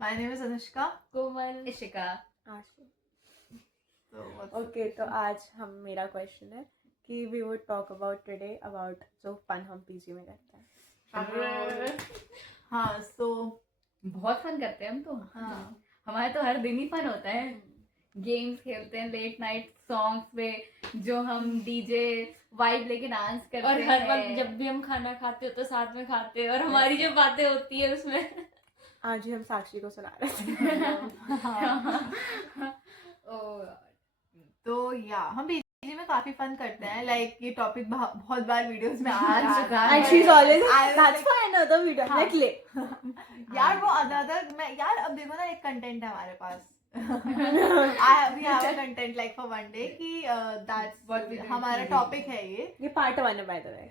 My name is Anushka. Komal, Ishika. Okay तो आज मेरा क्वेश्चन है कि we would talk about today about जो फन हम पीजी में करते हैं। हाँ so बहुत फन करते हैं हम तो। हाँ हमारे तो हर दिन ही फन होता है। गेम्स खेलते हैं, लेट नाइट सॉन्ग्स पे जो हम डीजे वाइब लेके डांस करते और हैं। हर वक्त जब भी हम खाना खाते हो तो साथ में खाते हैं और हमारी जो बातें होती है उसमें आज ही हम साक्षी को सुना रहे थे। तो या हम पीजी में काफी फन करते हैं. लाइक ये टॉपिक बहुत बार वीडियोस में आ चुका है. And she's always I was that's like, for another video. हाँ. Like ले. यार वो अनदर मैं यार अब देखो ना एक कंटेंट है हमारे पास. we have a content like for one day कि that's What we do हमारा in टॉपिक है ये. ये part 1 है by the way.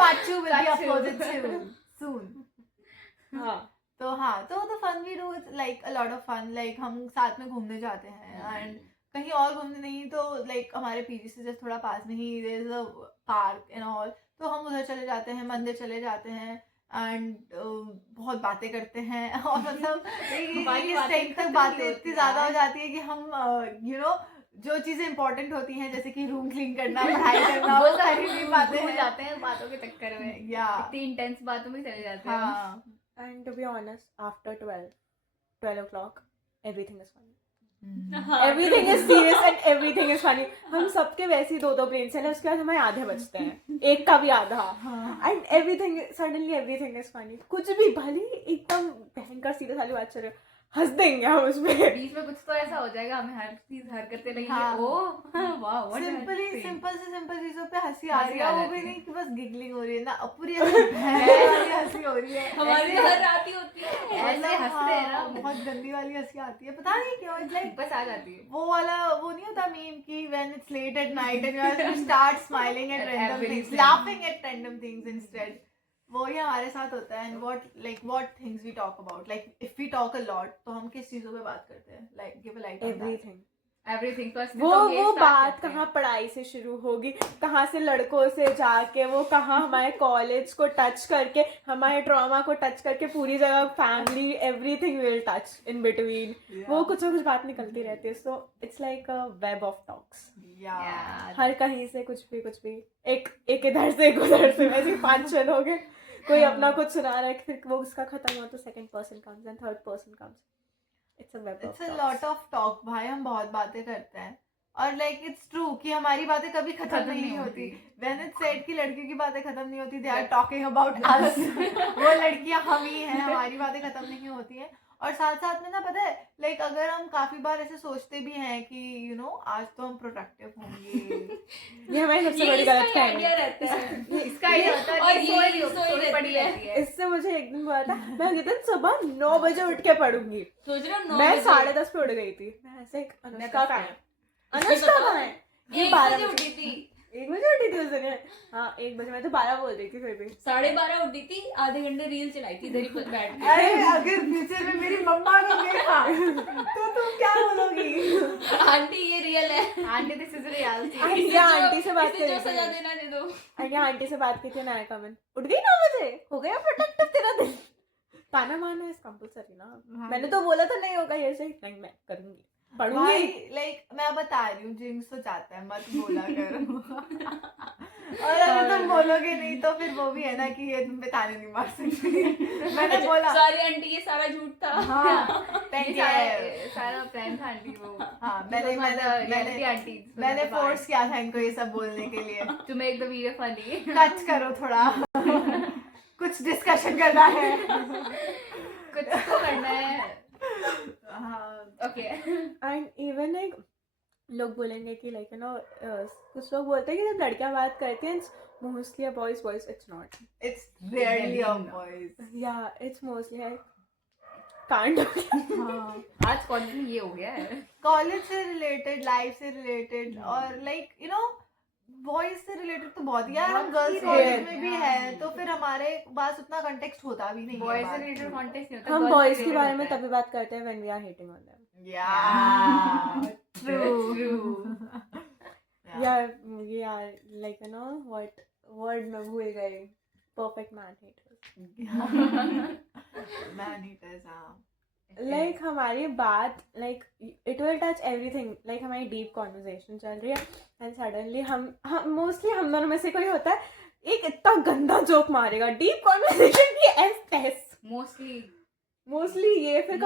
Part 2 will be Part two. uploaded soon. हाँ. तो the fun we do is like a lot of fun. Like हम साथ में घूमने जाते हैं and कहीं और घूमने नहीं तो like हमारे पीजी से जस्ट थोड़ा पास में ही there is a park and all. तो हम उधर चले जाते हैं, मंदिर चले जाते हैं and बहुत बातें करते हैं और मतलब इस टाइम तक बातें इतनी ज्यादा हो जाती है कि हम you know जो चीजें इंपॉर्टेंट होती हैं जैसे कि रूम क्लीन करना, पढ़ाई करना, वो सारी भी बातें भूल हैं. जाते हैं बातों के चक्कर में। या इतनी इंटेंस बातों में चले जाते हैं। हाँ And to be honest, after 12 o'clock, everything is funny. हाँ, Everything is serious and everything is funny. हम सबके वैसे ही 2-2 ब्रेन सेल है, उसके बाद हमें आधे बचते हैं, एक का भी आधा. And everything is funny. कुछ भी भले एकदम भयंकर सीरियस वाली बात चल रही हो, हंस देंगे हम उसमें. बीच में कुछ तो ऐसा हो जाएगा, हमें हर चीज हरकतें लगेंगी। हाँ. ओ वाह, सिंपल चीजों पे हंसी आ रही है. हंसी आ वो भी जाती है. नहीं कि बस गिगलिंग हो रही है ना, पूरी ऐसे भैंस वाली हंसी हो रही है. हमारी ऐसे- हर रात ही होती है ऐसे मतलब हंसते हैं ना, हाँ, बहुत गंदी वाली हंसी आती है. पता नहीं क्यों. इट्स लाइक बस आ जाती है। वो वाला वो नहीं होता मीम कि when it's late at night and you start smiling at At random things, everything. laughing at random things instead. वो ही हमारे साथ होता है. And what things we talk about, like if we talk a lot तो हम किस चीजों पे बात करते हैं. Like give a light on that. Everything. बस वो बात कहाँ पढ़ाई से शुरू होगी, कहाँ से लड़कों से जाके वो कहाँ हमारे कॉलेज को टच करके, हमारे ट्रॉमा को टच करके, पूरी जगह family everything will touch in between. वो कुछ ना कुछ बात निकलती रहती है. So it's like a web of talks. Yeah. हर कहीं से कुछ भी एक इधर से एक उधर से, वैसे ही 5 हो गए. कोई अपना कुछ सुना रहा है, फिर वो उसका खत्म हुआ तो second person comes and third person comes. It's a web of It's a lot of talk. भाई हम बहुत बातें करते हैं और like it's true कि हमारी बातें कभी खत्म नहीं होती. When it's said कि लड़कियों की बातें खत्म नहीं होती, they are talking about us. वो लड़कियां हम ही हैं, हमारी बातें खत्म नहीं होती हैं. और साथ साथ में ना पता है like अगर हम काफी बार ऐसे सोचते भी हैं कि you know आज तो हम प्रोडक्टिव होंगे. ये हमारी सबसे बड़ी गलत फहमी आइडिया है. रहता है इसका ये होता है और कि ये सोई रहती पड़ी है. रहती है। इससे मुझे एक दिन हुआ था, मैं अगले दिन सुबह 9 बजे उठ के पढ़ूंगी. सोच रहे हो 9 मैं बजे 10:30 पे उठ गई थी. मैं ऐसे अनुष्का तो कहाँ है, अनुष्का कहाँ है. ये 1 12 बजे उठी थी. 1 बजे उठी थी उस दिन. हाँ 1 बजे. मैं तो 12 बोल रही थी फिर भी. 12:30 उठी थी, आधे घंटे रील चलाई थी इधर ही बैठ के. अरे अगर फ्यूचर में मेरी मम्मा को देखा तो तुम क्या बोलोगी? आंटी ये रियल है. Aunty this is reality. ये आंटी से बात इसे कर जो सजा रही थी. देना दे दो. ये आंटी से बात की थी नायका कमन. उठ गई 9 बजे, हो गया प्रोडक्टिव तेरा दिन. ताना मारना इज कंपलसरी ना. मैंने तो बोला था नहीं होगा, ये से नहीं मैं करूंगी, पढ़ूंगी. भाई लाइक मैं बता रही हूँ जिंक्स तो चाहता है, मत बोला करो. और अगर तुम बोलोगे नहीं तो फिर वो भी है ना कि ये तुम पे ताने नहीं मार सकती. मैंने बोला सॉरी आंटी ये सारा झूठ था. हाँ thank you. सारा प्लान था आंटी वो। हाँ रियलिटी आंटी मैंने फोर्स किया था इनको ये सब बोलने के लिए. To make the video funny. Touch करो थोड़ा. कुछ डिस्कशन करना है. कुछ तो करना है। हाँ ओके। एंड इवन लाइक लोग बोलेंगे कि लाइक यू नो कुछ लोग बोलते हैं कि जब लड़कियां बात करती हैं mostly a boys voice. It's not. it's rarely a boys. या इट्स मोस्टली लाइक कांड. हाँ आज कॉलेज में ये हो गया है। कॉलेज से रिलेटेड, लाइफ से रिलेटेड और लाइक यू नो बॉयज से रिलेटेड तो बहुत यार. हम बहुत गर्ल्स ही कॉलेज rare में भी है. हैं तो फिर हमारे पास उतना कंटेक्स्ट होता भी नहीं है. बॉयज से बात रिलेटेड की. कॉन्टेक्स्ट नहीं होता। हम girls बॉयज से के related बारे में होता है। तभी बात करते हैं when we are hitting on them. Yeah. True. या like you know what word में भूल गई. Perfect man haters. man eaters, हाँ. लाइक हमारी बात like it will touch everything. Like हमारी डीप कॉन्वर्सेशन चल रही है एंड सडनली हम मोस्टली हम दोनों में से कोई होता है एक इतना गंदा जोक मारेगा डीप कॉन्वर्सेशन की एस मोस्टली ये. फिर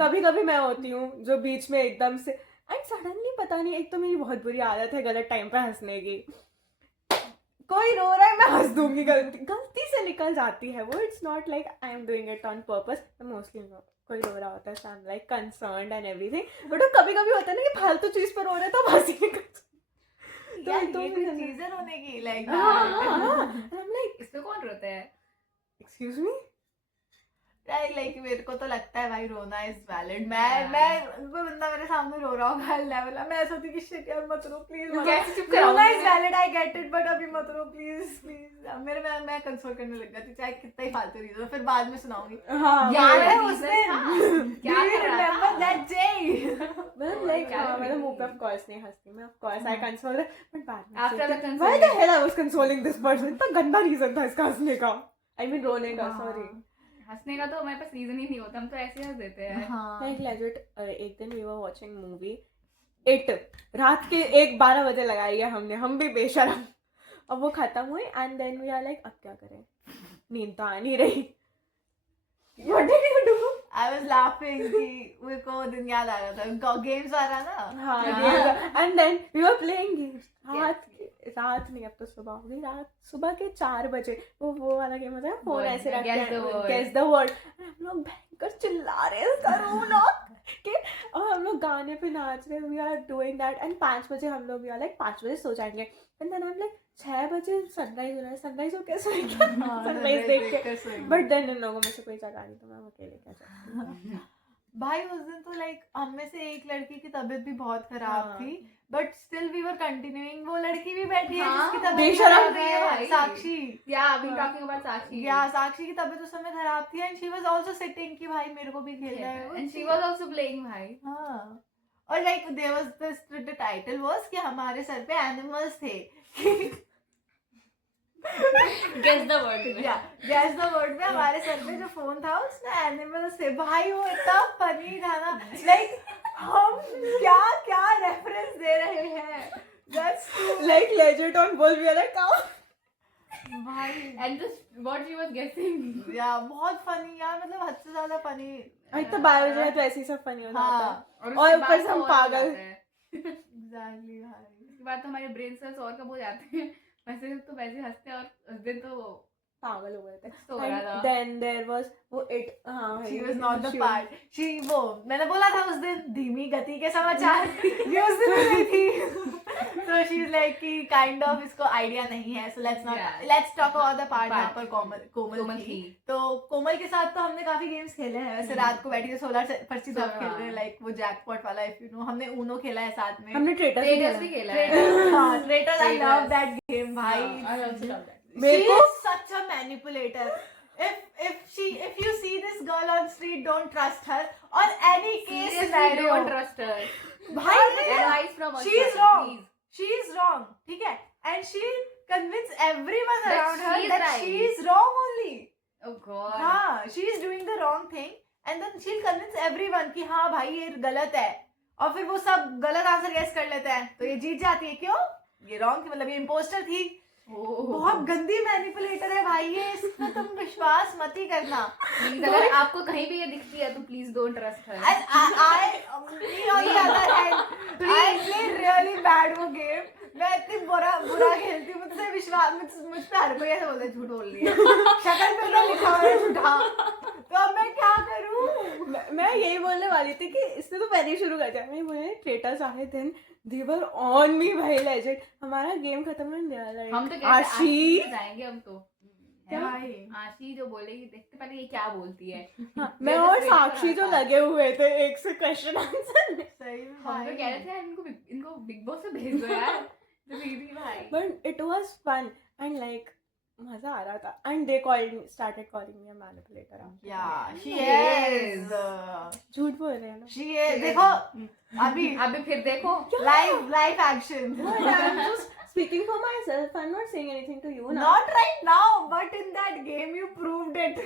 कभी कभी मैं होती हूँ जो बीच में एकदम से एंड सडनली पता नहीं. एक तो मेरी बहुत बुरी आदत है गलत टाइम पे हंसने की. कोई रो रहा है मैं हंस दूंगी. गलती से निकल जाती है वो. It's not like I am doing it on purpose. Mostly कोई रो रहा होता है so I am like concerned and everything. But कभी कभी होता है ना कि फालतू चीज पर रो रहे तो हंसी निकल. यार ये कोई चीजें रोने की like आई एम लाइक इस पे कौन रोता है? Excuse me. लाइक मेरे को तो लगता है भाई रोना इज वैलिड. मैं कोई बंदा मेरे सामने रो रहा होगा लेवल मैं ऐसा होती कि शिट यार मत रो प्लीज. कैसे चुप रोना इज कराओगे? Valid I get it but अभी मत रो प्लीज प्लीज. मैं कंसोल करने लग जाती चाहे कितना ही फालतू रीजन फिर बाद में सुनाऊंगी. हाँ याद है reason उस दिन क्या Do you कर रहा remember था? that day? मतलब लाइक क्या मैं तो करेगी? मुंह पे ऑफ कोर्स नहीं हंसती. मैं of course I console but बाद में After the why the consoling. Hell I was consoling this person. इतना गंदा रीजन था इसका हंसने का. आई मीन रोने का. हाँ. सॉरी. हंसने का तो हमारे पास रीजन ही नहीं होता, हम तो ऐसे हंस देते हैं. हाँ. लाइक लेजिट एक दिन we were watching movie it. रात के 1-12 बजे लगाई है हमने. हम भी बेशरम. अब वो खत्म हुई and then we are like अब क्या करें. नींद तो आ नहीं रही. What did you do? I was laughing कि मेरे को वो दिन याद आ रहा था गेम्स आ रहा ना. हाँ. And then we were playing games. रात नहीं अब तो सुबह हो गई. सुबह के 4 बजे वो वाला गेम होता है फोन Word, ऐसे रख guess the word. Guess the word. हम लोग भयंकर चिल्ला रहे हैं उसका रूम लॉक के और हम लोग गाने पे नाच रहे हैं. We are doing that and 5 बजे हम लोग लाइक 5 बजे सो जाएंगे and then I am like 6 बजे सनराइज हो रहा है. सनराइज हो कैसे सनराइज देख के. बट देन इन लोगों में से कोई जगा नहीं तो मैं अकेले क्या जाऊँ. भाई उस दिन तो लाइक हम में से एक लड़की की तबीयत भी बहुत खराब हाँ. थी but still we were continuing. वो लड़की भी बैठी है हाँ, जिसकी तबीयत बेशरम खराब है है भाई. साक्षी. Yeah, we talking about Sakshi. या साक्षी की तबीयत उस समय खराब थी and she was also sitting कि भाई मेरे को भी खेलना है. And she was also playing भाई. हाँ. और like there was the title was कि हमारे सर पे एनिमल्स थे. Guess the word. या गैस द वर्ड में हमारे सर पे जो फोन था उसमें एनिमल्स थे. भाई वो इतना फनी था ना. लाइक हम क्या क्या रेफरेंस दे रहे हैं. दैट्स लाइक लेजिट ऑन बोल वी आर लाइक भाई. And this what she was guessing. या बहुत फनी यार मतलब हद से ज्यादा फनी. आई तो 12 बजे तो ऐसे ही सब फनी हो जाता है. हाँ और और उसके ऊपर बाद से तो हम और पागल. हो जाता है. एग्जैक्टली भाई. उसके बाद तो हमारे ब्रेन सेल्स और कब हो जाते हैं. वैसे तो वैसे हंसते हैं और उस दिन तो पागल हो गए थे. तो हो रहा था. देन देयर वाज वो इट. हाँ She was not the part. वो मैंने बोला था उस दिन धीमी गति के समाचार ये उस दिन नहीं थी. So she's like कि kind of इसको आइडिया नहीं है. So Yeah. let's talk about the part जहाँ Part. पर कोमल कोमल थी. थी. तो कोमल के साथ तो हमने काफी गेम्स खेले हैं. वैसे रात को बैठी 16 पर्ची सब हाँ. खेल रहे हैं. लाइक वो जैकपॉट वाला if you know. हमने ऊनो खेला है साथ में. हमने ट्रेटर्स भी Traitors भी खेला. खेला है. हाँ Traitors. I love Traitors. that game भाई. I also love that. मेरे She को is such a manipulator. If you see this girl on street, don't trust her. On any case Seriously, scenario, don't trust her. भाई Advice from us. she is please. wrong. She is wrong. ठीक है? And she convince everyone That around her she is that right. she is wrong only. Oh God. हाँ, she is doing the wrong thing, and then she'll convince everyone कि हाँ भाई ये गलत है. और फिर वो सब गलत आंसर गेस कर लेते हैं तो ये जीत जाती है. क्यों? ये रॉन्ग थी मतलब ये इम्पोस्टर थी. बहुत गंदी मैनिपुलेटर है भाई ये. इसमें तुम विश्वास मत ही करना. Please, अगर आपको कहीं भी ये दिखती है तो please don't trust her. And me on the other hand, I play really bad वो game. मैं इतनी बुरा खेलती हूँ. मुझसे विश्वास मुझ पे हर कोई ऐसा बोलता है झूठ बोल रही है. शक्ल पे तो लिखा हुआ है झूठा. तो अब मैं क्या करूँ? मैं यही बोलने वाली थी कि इसने तो पहले ही शुरू कर दिया. मैं बोले ट्रेटर्स आए दिन they were on me भाई लेजेंड. हमारा गेम खत्म होने वाला है. हम तो आशी जाएंगे हम तो. क्या? आशी जो बोलेगी देखते पहले ये क्या बोलती है. हाँ, मैं और साक्षी जो लगे हुए थे एक से क्वेश्चन आंसर में. सही में हम तो भाई. कह रहे थे यार इनको बिग बॉस से भेज दो यार. तो दीदी भाई. But it was fun and like मजा आ रहा था. And they started calling me a manipulator. Yeah, she Yes. is. झूठ बोल रहे हैं ना. She is. देखो अभी फिर देखो. live action. I'm just speaking for myself. I'm not saying anything to you. Not right now, but in that game you proved it.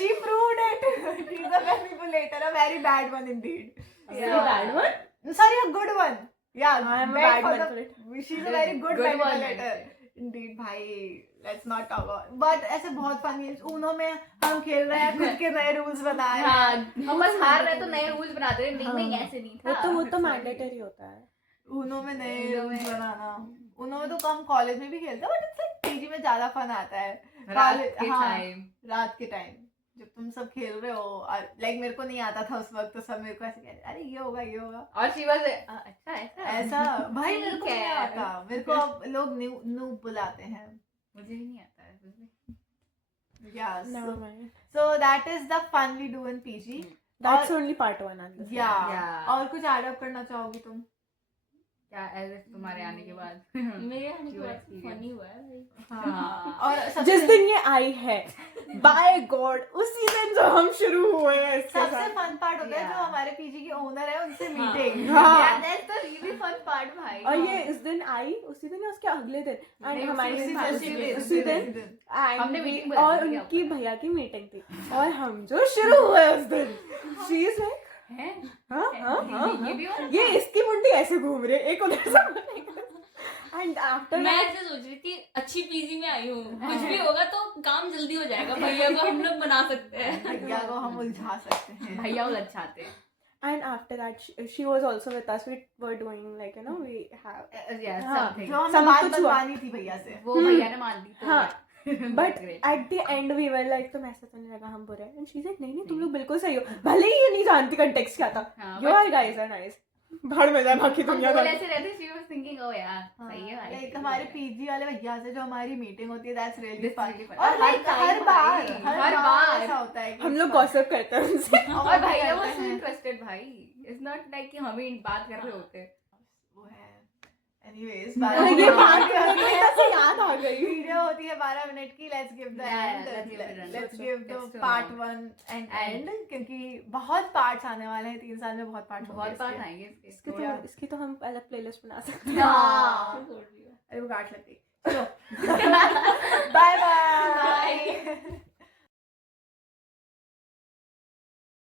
She proved it. She's a manipulator, a very bad one indeed. Very bad one? Sorry, a good one. Yeah, I am a bad bad for the- manipulator. She's a very good Good one manipulator. Indeed, भाई, let's not talk about. But ऐसे बहुत fun games उनो में हम खेल रहे हैं, खुद के नए रूल्स बना रहे हैं. हाँ, हम बस हार रहे तो नए रूल्स बनाते रहे, नहीं नहीं ऐसे नहीं था. वो तो मैंडेटरी होता है. उनो में नए Uno रूल्स में- बनाना. उनो में तो कम कॉलेज में भी खेलते हैं, बट इट्स लाइक पीजी में ज्यादा फन आता है. रात के हाँ, टाइम. रात के टाइम जब तुम सब खेल रहे हो और लाइक मेरे को नहीं आता था उस वक्त, तो सब मेरे को ऐसे कह रहे अरे ये होगा ये होगा और शी वाज अच्छा ऐसा. भाई मेरे को ठीक नहीं है. आता, मेरे को अब लोग नूब बुलाते हैं. मुझे भी नहीं आता है. Yes. Never mind. So that is the fun we do in PG. That's और- only part 1. Understand? Yeah. Yeah. और कुछ ऐड अप करना चाहोगी तुम? क्या एज इफ तुम्हारे आने के बाद. मेरे आने के Your बाद experience. फनी हुआ है भाई. हाँ. और जिस दिन ये आई है, बाय गॉड, उसी दिन जो हम शुरू हुए हैं इसके सबसे साथ. फन पार्ट होता है Yeah. जो हमारे पीजी के ओनर है उनसे हाँ. मीटिंग. हाँ. Yeah, that's the really fun part भाई. और ये इस दिन आई, उसी दिन या उसके अगले दिन, एंड नहीं, हमारी उसी दिन. and हमने we- meeting बुलाई और थी उनकी भैया की मीटिंग थी और हम जो शुरू हुए उस दिन, she is like, हैं? हाँ, ये भी और ये इसकी मुंडी ऐसे घूम रही है, एक उधर से एंड आफ्टर मैं ऐसे सोच रही थी अच्छी पीजी में आई हूँ, कुछ भी होगा तो काम जल्दी हो जाएगा, भैया को हम लोग बना सकते हैं. भैया को हम उलझा सकते हैं. भैया उलझाते हैं. and after that she was also with us. We were doing like, you know, we have Yeah, हाँ, something. जो हमें सब बात कुछ हुआ. बनवानी थी भैया से. वो भैया ने मान ली. तो हाँ. yeah. but Great. at the end we were like, तुम ऐसा तो नहीं लगा हम बुरे हैं, and she's like, नहीं तुम लोग बिल्कुल सही हो, भले ही ये नहीं जानती कंटेक्स्ट क्या था. हाँ, You are guys are nice. भाड़ में जाए बाकी हम दुनिया बोल का. ऐसे रहते she was thinking oh यार हाँ, सही है भाई. लाइक हमारे पीजी वाले भैया से जो हमारी मीटिंग होती है, that's really This fun. really fun. और हर like time हर बार भाई, हर हर बार बार. ऐसा होता है कि हम लोग fun. गॉसिप करते हैं उनसे. और भैया करते was so हैं. interested भाई. It's not like कि हम ही बात कर रहे होते. वो है. Anyways, ये बात मेरे को यहाँ से याद आ गई. वीडियो होती है 12 मिनट की. Let's give the Yeah, and, let's give it an let's end. Give the Let's do part it. 1 and क्योंकि बहुत पार्ट्स आने वाले हैं. 3 साल में बहुत पार्ट बहुत बार आएंगे इसके. इसकी तो हम अलग प्लेलिस्ट बना सकते हैं. हाँ. अरे वो गांठ लग गई. चलो बाय बाय.